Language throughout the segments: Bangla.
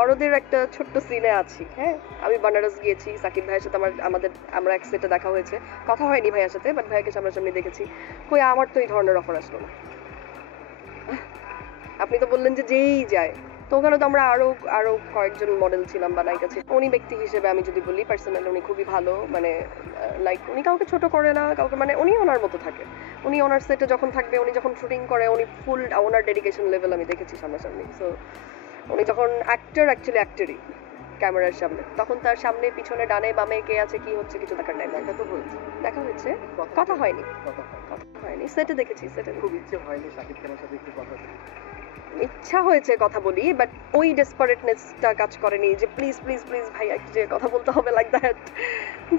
দরদের একটা ছোট্ট সিনে আছি। হ্যাঁ, আমি বানারস গিয়েছি সাকিব ভাইয়ের সাথে, আমরা এক সেটে দেখা হয়েছে, কথা হয়নি ভাইয়ের সাথে, বাট ভাইয়াকে সামনাসামনি দেখেছি। কই আমার তো এই ধরনের অফার আসলো না। আপনি তো বললেন যে যেই যায়, তো ওখানে তো আমরা আরো আরো কয়েকজন মডেল ছিলাম বা নায়িকা ছিল। উনি ব্যক্তি হিসেবে আমি যদি বলি পার্সোনালি উনি খুবই ভালো, মানে লাইক উনি কাউকে ছোট করে না, কাউকে, মানে উনি ওনার মতো থাকে। উনি ওনার সেটে যখন থাকবে, উনি যখন শুটিং করে, উনি ফুল ওনার ডেডিকেশন লেভেল আমি দেখেছি সামনাসামনি। সো উনি যখন অ্যাক্টর, অ্যাকচুয়ালি অ্যাক্টরই ক্যামেরার সামনে, তখন তার সামনে পিছনে ডানে বামে কে আছে কি হচ্ছে কিছু দেখার নাই। দেখা তো হয়েছে, দেখা হয়েছে, কথা হয়নি, কথা হয়নি, সেটে দেখেছি, সেটে খুব ইচ্ছে হয়নি শাকিব খানের সাথে একটু কথা বলতে। ইচ্ছা হয়েছে কথা বলি, বাট ওই ডেসপারেটনেসটা কাজ করেনি যে প্লিজ প্লিজ প্লিজ ভাই একটু যে কথা বলতে হবে লাইক দ্যাট।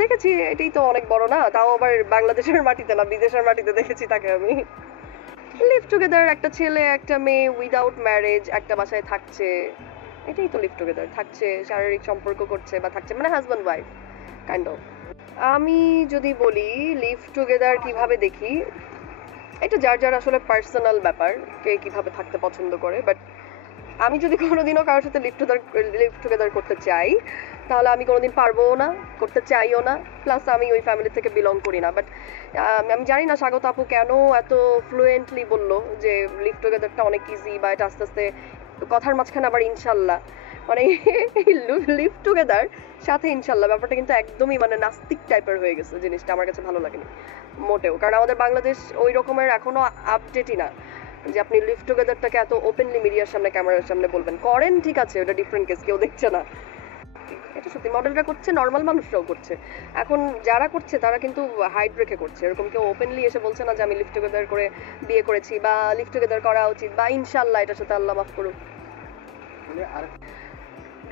দেখেছি, এটাই তো অনেক বড় না, তাও আবার বাংলাদেশের মাটিতে না, বিদেশের মাটিতে দেখেছি তাকে আমি। লিভ টুগেদার, একটা ছেলে একটা মেয়ে উইদাউট ম্যারেজ একটা বাসায় থাকছে, এটাই তো লিভ টুগেদার, থাকছে, শারীরিক সম্পর্ক করছে বা থাকছে, মানে হাজব্যান্ড ওয়াইফ কাইন্ড অফ। আমি যদি বলি লিভ টুগেদার কিভাবে দেখি, এটা যার যার আসলে পার্সোনাল ব্যাপার, কে কিভাবে থাকতে পছন্দ করে। বাট আমি যদি কোনোদিনও কারোর সাথে লিভ টুগেদার করতে চাই, তাহলে আমি কোনোদিন পারবো না, করতে চাইও না। প্লাস আমি ওই ফ্যামিলি থেকে বিলং করি না। বাট আমি জানি না স্বাগত আপু কেন এত ফ্লুয়েন্টলি বললো যে লিভ টুগেদারটা অনেক ইজি, বা এটা আস্তে আস্তে কথার মাঝখানে আবার ইনশাল্লাহ, মানে লিভ টুগেদার সাথে ইনশাল্লাহ ব্যাপারটা কিন্তু একদমই মানে নাস্তিক টাইপের হয়ে গেছে জিনিসটা, আমার কাছে ভালো লাগেনি মোটেও। কারণ আমাদের বাংলাদেশ ওই রকমের এখনো আপডেটই না যে আপনি লিভ টুগেদারটাকে এত ওপেনলি মিডিয়ার সামনে, ক্যামেরার সামনে বলবেন। করেন ঠিক আছে, ওটা ডিফারেন্ট কেস, কেউ দেখছে না, এটা সত্যি। মডেলরা করছে, নর্মাল মানুষরাও করছে। এখন যারা করছে তারা কিন্তু হাইড রেখে করছে, এরকম কেউ ওপেনলি এসে বলছে না যে আমি লিভ টুগেদার করে বিয়ে করেছি বা লিভ টুগেদার করা উচিত বা ইনশাল্লাহ এটার সাথে আল্লাহ মাফ করুক।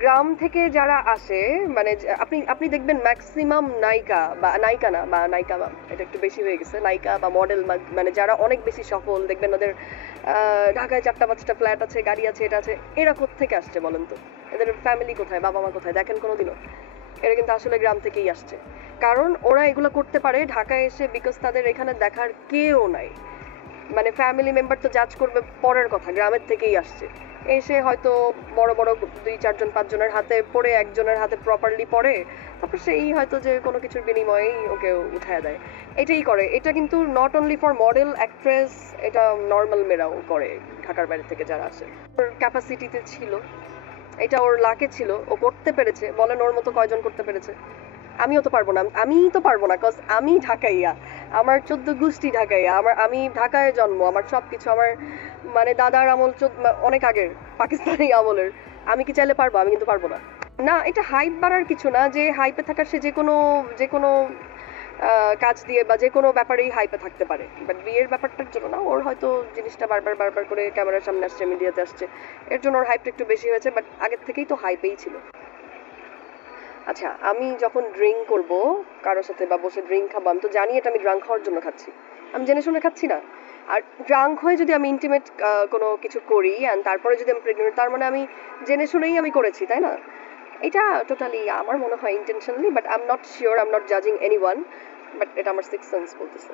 গ্রাম থেকে যারা আসে, মানে আপনি আপনি দেখবেন ম্যাক্সিমাম নায়িকা বা নায়িকা না, বা নায়িকা বা এটা একটু বেশি হয়ে গেছে, নায়িকা বা মডেল, মানে যারা অনেক বেশি সফল, দেখবেন ওদের ঢাকায় 4টা-5টা ফ্ল্যাট আছে, গাড়ি আছে, এটা আছে। এরা কোত্থেকে আসছে বলেন তো? এদের ফ্যামিলি কোথায়, বাবা মা কোথায় দেখেন কোনোদিনও? এরা কিন্তু আসলে গ্রাম থেকেই আসছে। কারণ ওরা এগুলো করতে পারে ঢাকায় এসে, বিকজ তাদের এখানে দেখার কেউ নাই। মানে ফ্যামিলি মেম্বার তো জাজ করবে পরের কথা, গ্রামের থেকেই আসছে, এসে হয়তো বড় বড় 2, 4 জন 5 জনের হাতে পড়ে, একজনের হাতে প্রপারলি পড়ে, তারপর সেই হয়তো যে কোনো কিছুর বিনিময়েই ওকে উঠায় দেয়, এটাই করে। এটা কিন্তু not only for model actress, এটা নর্মাল মেয়েরাও করে ঢাকার বাইরে থেকে যারা আসে। ওর ক্যাপাসিটিতে ছিল, এটা ওর লাকে ছিল, ও করতে পেরেছে। বলেন ওর মতো কয়জন করতে পেরেছে? আমিও তো পারবো না, আমিই তো পারবো না, কজ আমি ঢাকাইয়া, আমার 14 গোষ্ঠী ঢাকাইয়া, আমি ঢাকায় জন্ম, আমার সবকিছু, আমার মানে দাদার আমল অনেক আগের পাকিস্তানি আমলের। আমি কি চাইলে পারবো? আমি কিন্তু পারবো না। না, এটা হাইপ বাড়ার কিছু না, যে হাইপে থাকার সে যে কোনো কাজ দিয়ে বা যে কোনো ব্যাপারেই হাইপে থাকতে পারে, বাট বিয়ের ব্যাপারটার জন্য না। ওর হয়তো জিনিসটা বারবার বারবার করে ক্যামেরার সামনে আসছে, মিডিয়াতে আসছে, এর জন্য ওর হাইপটা একটু বেশি হয়েছে, বাট আগের থেকেই তো হাইপেই ছিল। আচ্ছা, আমি যখন ড্রিঙ্ক করব কারোর সাথে বা বসে ড্রিঙ্ক খাবো, আমি তো জানি এটা আমি ড্রাঙ্ক হওয়ার জন্য খাচ্ছি, আমি জেনে শুনে খাচ্ছি না। আর ড্রাঙ্ক হয়ে যদি আমি ইন্টিমেট কোনো কিছু করি অ্যান্ড তারপরে যদি আমি প্রেগনেন্ট, তার মানে আমি জেনে শুনেই আমি করেছি, তাই না? এটা টোটালি আমার মনে হয় intentionally, but I am not sure, I am not জাজিং এনিওয়ান, বাট এটা আমার সিক্স সেন্স বলতেছে।